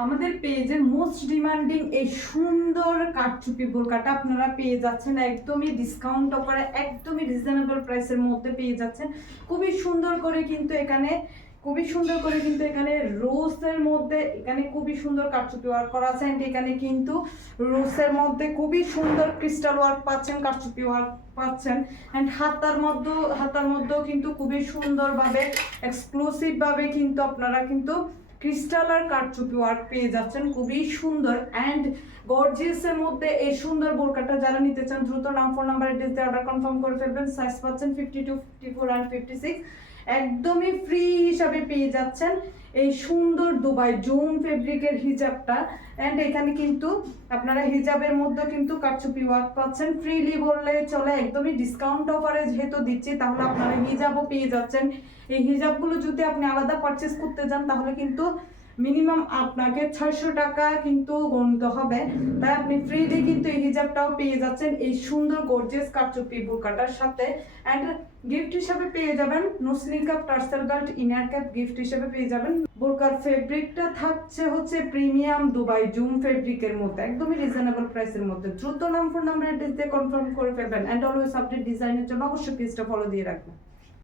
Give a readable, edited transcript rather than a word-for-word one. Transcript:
আমাদের পেজের most demanding এই সুন্দর কারচুপি বোরকাটা আপনারা পেয়ে যাচ্ছেন একদমই ডিসকাউন্ট অফারে, একদমই রিজনেবল প্রাইসের মধ্যে পেয়ে যাচ্ছেন। খুবই সুন্দর করে কিন্তু এখানে রোজের মধ্যে এখানে খুবই সুন্দর কারচুপি ওয়ার্ক করা আছে। এন্ড এখানে কিন্তু রোজের মধ্যে খুবই সুন্দর ক্রিস্টাল ওয়ার্ক পাচ্ছেন, কারচুপি ওয়ার্ক পাচ্ছেন। এন্ড হাতার মধ্যেও কিন্তু খুবই সুন্দরভাবে এক্সক্লুসিভ ভাবে কিন্তু আপনারা কিন্তু ক্রিস্টাল আর কারচুপি ওয়ার্ক পেয়ে যাচ্ছেন, খুবই সুন্দর অ্যান্ড গর্জিয়াসের মধ্যে এই সুন্দর বোরকাটা যারা নিতে চান দ্রুত নাম ফোন নাম্বার অ্যাড্রেস দিয়ে অর্ডার কনফার্ম করে ফেলবেন। সাইজ পাচ্ছেন 52, 54 আর 56, একদমই ফ্রি হিসাবে পেয়ে যাচ্ছেন এই সুন্দর দুবাই জুম ফেব্রিকের হিজাবটা। অ্যান্ড এখানে কিন্তু আপনারা হিজাবের মধ্যে কিন্তু কারচুপি ওয়ার্ক পাচ্ছেন, ফ্রিলি বললে চলে, একদমই ডিসকাউন্ট অফারে যেহেতু দিচ্ছি তাহলে আপনারা হিজাবও পেয়ে যাচ্ছেন। এই হিজাবগুলো যদি আপনি আলাদা পারচেস করতে যান তাহলে কিন্তু মিনিমাম আপনাকে 600 টাকা কিন্তু গুনতে হবে, তাই আপনি ফ্রিলি কিন্তু এই হিজাবটাও পেয়ে যাচ্ছেন এই সুন্দর গর্জিয়াস কারচুপি বোরকাটার সাথে। অ্যান্ড গিফট হিসেবে পেয়ে যাবেন নোসলি কাপ, টার্সেল বেল্ট, ইনার ক্যাপ গিফট হিসেবে পেয়ে যাবেন। বোরকার ফেব্রিকটা থাকছে হচ্ছে প্রিমিয়াম দুবাই জুম ফেব্রিকের মধ্যে, একদমই রিজনেবল প্রাইসের মধ্যে। দ্রুত নাম ফোন নাম্বার অ্যাড্রেস দিয়ে কনফার্ম করে ফেলবেন। অ্যান্ড অলওয়েজ আপডেট ডিজাইনের জন্য অবশ্যই পেজটা ফলো দিয়ে রাখবেন।